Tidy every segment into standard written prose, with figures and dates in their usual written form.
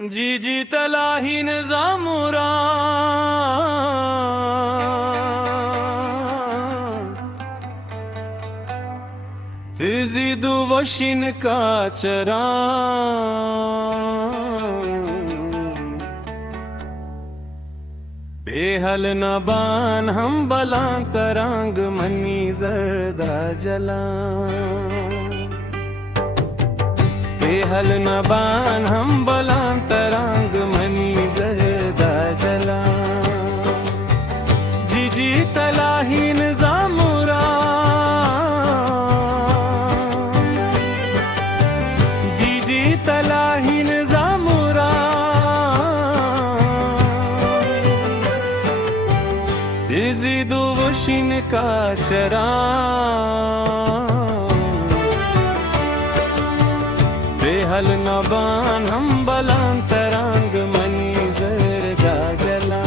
जी जी तलाही निजामुरा तिजी दुवशिन का चरा बेहल नबान हम बला तरांग मनी जरदा जला बेहल नबान हम बला तरांग मनी जरदा जला जी जी तलाही निजामुरा जी जी तलाही निजामुरा तिजी दुवशिन का चरा बेहल नबान हम बलांतरांग मनी जरदा जला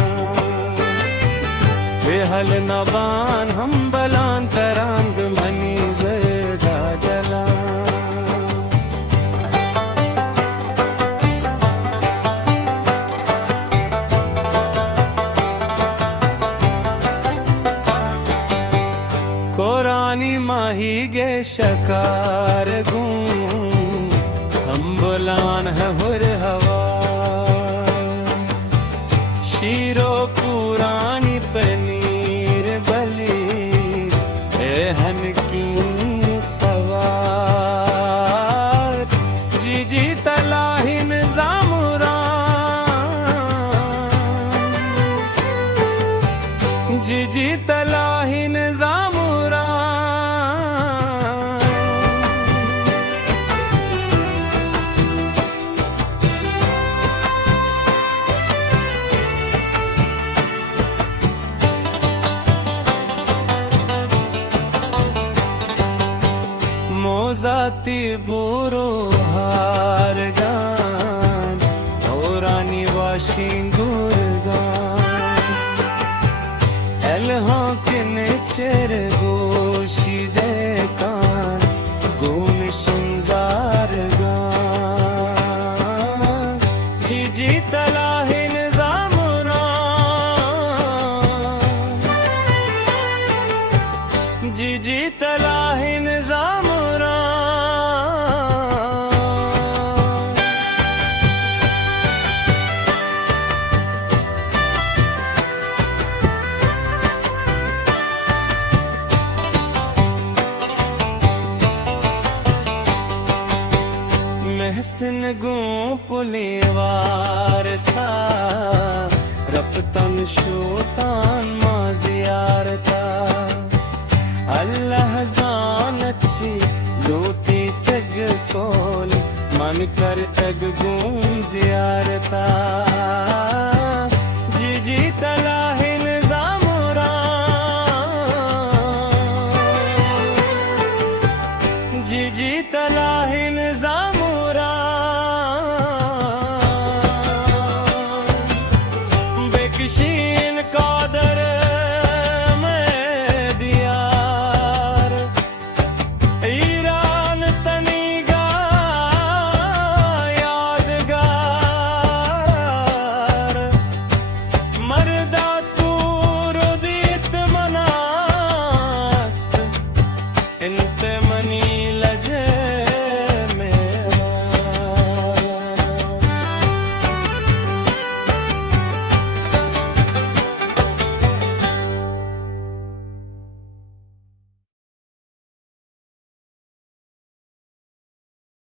बेहल नबान हम बलांतरांग मनी जरदा जला कोरानी माही गे शकार गुं हम बुलान है हुर हवा शीरो पुरानी पनीर बली एहन की सवार जी जी तलाही निजामुरा जी जी तलाही निजामुरा मोजाती बुरो हार गान औरानी वाशिंगुर गान एलहा किने चेर गोशी दे कान गुन शुंजार गान जी जी तलाही निजामुरा जी जी तलाही निजामुरा महसिन गो पुलेवार सा रपतन शोतान मा जियारता अल्लाह जानची लोती तग कोल मन कर तग गुम जियारता